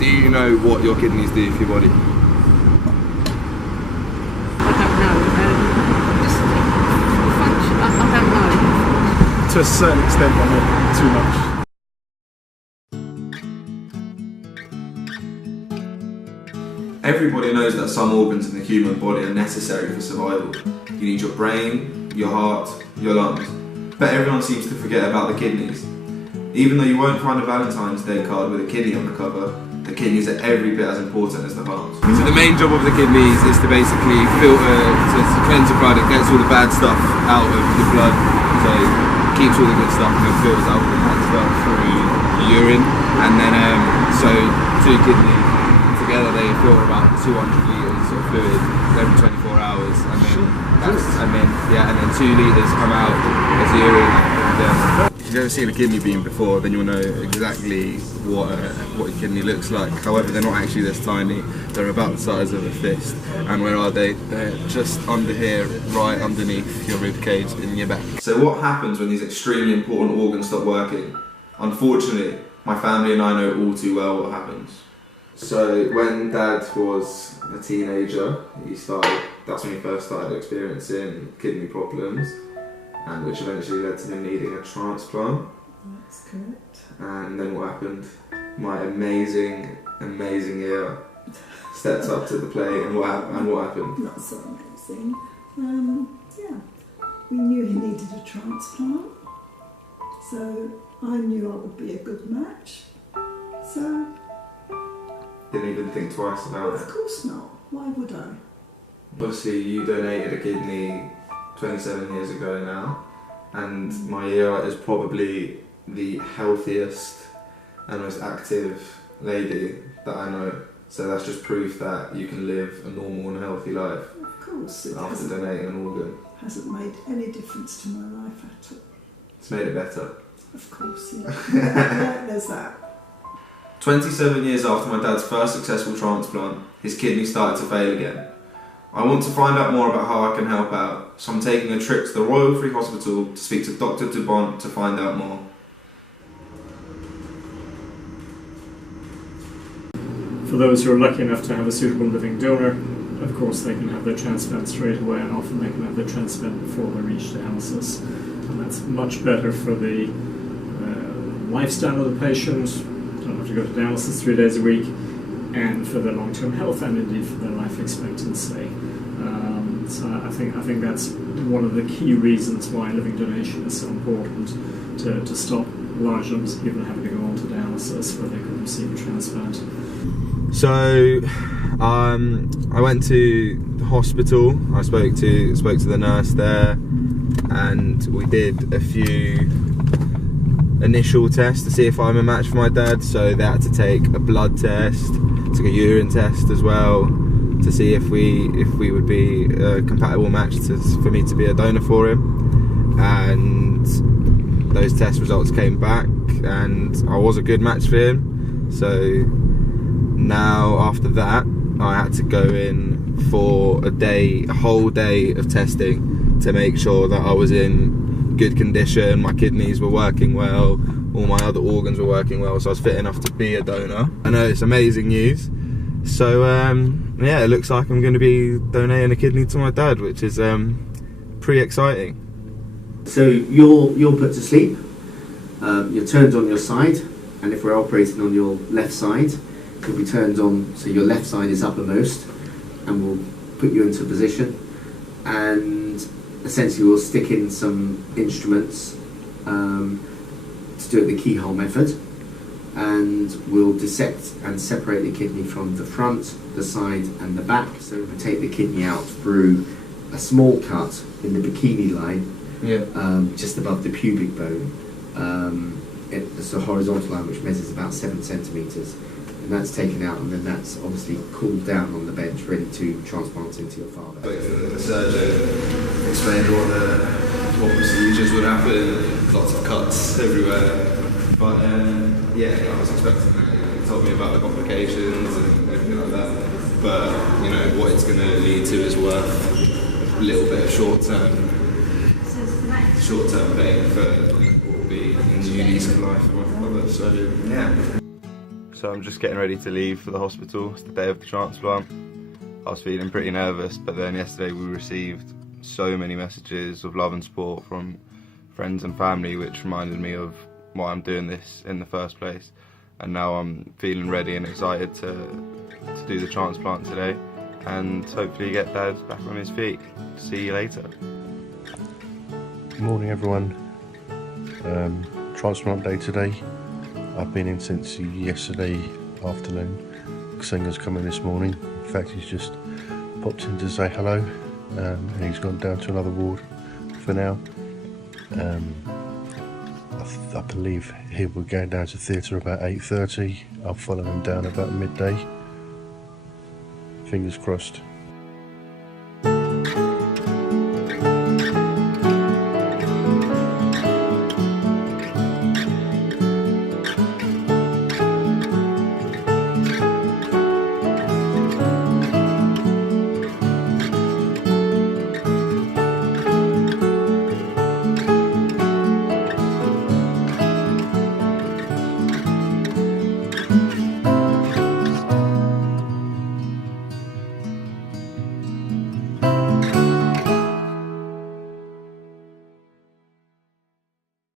Do you know what your kidneys do for your body? I don't know. Just function. I don't know. To a certain extent, but not too much. Everybody knows that some organs in the human body are necessary for survival. You need your brain, your heart, your lungs. But everyone seems to forget about the kidneys. Even though you won't find a Valentine's Day card with a kidney on the cover, the kidneys are every bit as important as the heart. So the main job of the kidneys is to basically filter, to cleanse the blood. It gets all the bad stuff out of the blood, so it keeps all the good stuff and then filters out all the bad stuff through the urine. And then, so two kidneys together, they filter about 200 litres of fluid every 24 hours, and then 2 litres come out as urine. If you've ever seen a kidney bean before, then you'll know exactly what a kidney looks like. However, they're not actually this tiny. They're about the size of a fist. And where are they? They're just under here, right underneath your rib cage in your back. So what happens when these extremely important organs stop working? Unfortunately, my family and I know all too well what happens. So when Dad was a teenager, that's when he first started experiencing kidney problems, and which eventually led to him needing a transplant. That's correct. And then what happened? My amazing ear stepped up to the plate, and what happened? Not so amazing. Yeah, we knew he needed a transplant, so I knew I would be a good match. So didn't even think twice about it. Of course not. Why would I? Obviously, you donated a kidney 27 years ago now, and my ear is probably the healthiest and most active lady that I know. So that's just proof that you can live a normal and healthy life. Of course, it after donating an organ. Hasn't made any difference to my life at all. It's made it better. Of course, yeah. Yeah, there's that. 27 years after my dad's first successful transplant, his kidney started to fail again. I want to find out more about how I can help out, so I'm taking a trip to the Royal Free Hospital to speak to Dr. Dubont to find out more. For those who are lucky enough to have a suitable living donor, of course they can have their transplant straight away, and often they can have their transplant before they reach dialysis. And that's much better for the lifestyle of the patient. Don't have to go to dialysis 3 days a week, and for their long-term health, and indeed for their life expectancy. So I think that's one of the key reasons why living donation is so important, to stop large numbers of people having to go on to dialysis where they could receive a transplant. So I went to the hospital. I spoke to the nurse there, and we did a few initial tests to see if I'm a match for my dad. So they had to take a blood test, took a urine test as well, to see if we would be a compatible match for me to be a donor for him. And those test results came back, and I was a good match for him. So now after that, I had to go in for a whole day of testing to make sure that I was in good condition, my kidneys were working well, all my other organs were working well, so I was fit enough to be a donor. I know it's amazing news. So yeah, it looks like I'm going to be donating a kidney to my dad, which is pretty exciting. So you're put to sleep, you're turned on your side, and if we're operating on your left side, you'll be turned on, so your left side is uppermost, and we'll put you into a position, and essentially we'll stick in some instruments to do it the keyhole method, and we'll dissect and separate the kidney from the front, the side and the back. So we'll take the kidney out through a small cut in the bikini line, just above the pubic bone. It's a horizontal line which measures about 7 centimetres, and that's taken out, and then that's obviously cooled down on the bench, ready to transplant into your father. The surgeon explained what procedures would happen, lots of cuts everywhere. But yeah, I was expecting that. He told me about the complications and everything like that. But you know what it's going to lead to is worth a little bit of short-term pain for what will be a new lease of life for my brother. So yeah. So I'm just getting ready to leave for the hospital. It's the day of the transplant. I was feeling pretty nervous, but then yesterday we received so many messages of love and support from friends and family, which reminded me of why I'm doing this in the first place. And now I'm feeling ready and excited to do the transplant today and hopefully get Dad back on his feet. See you later. Good morning everyone. Transplant day today. I've been in since yesterday afternoon. Xenga's come in this morning. In fact, he's just popped in to say hello, and he's gone down to another ward for now. I believe he will go down to theatre about 8:30. I'll follow him down about midday. Fingers crossed.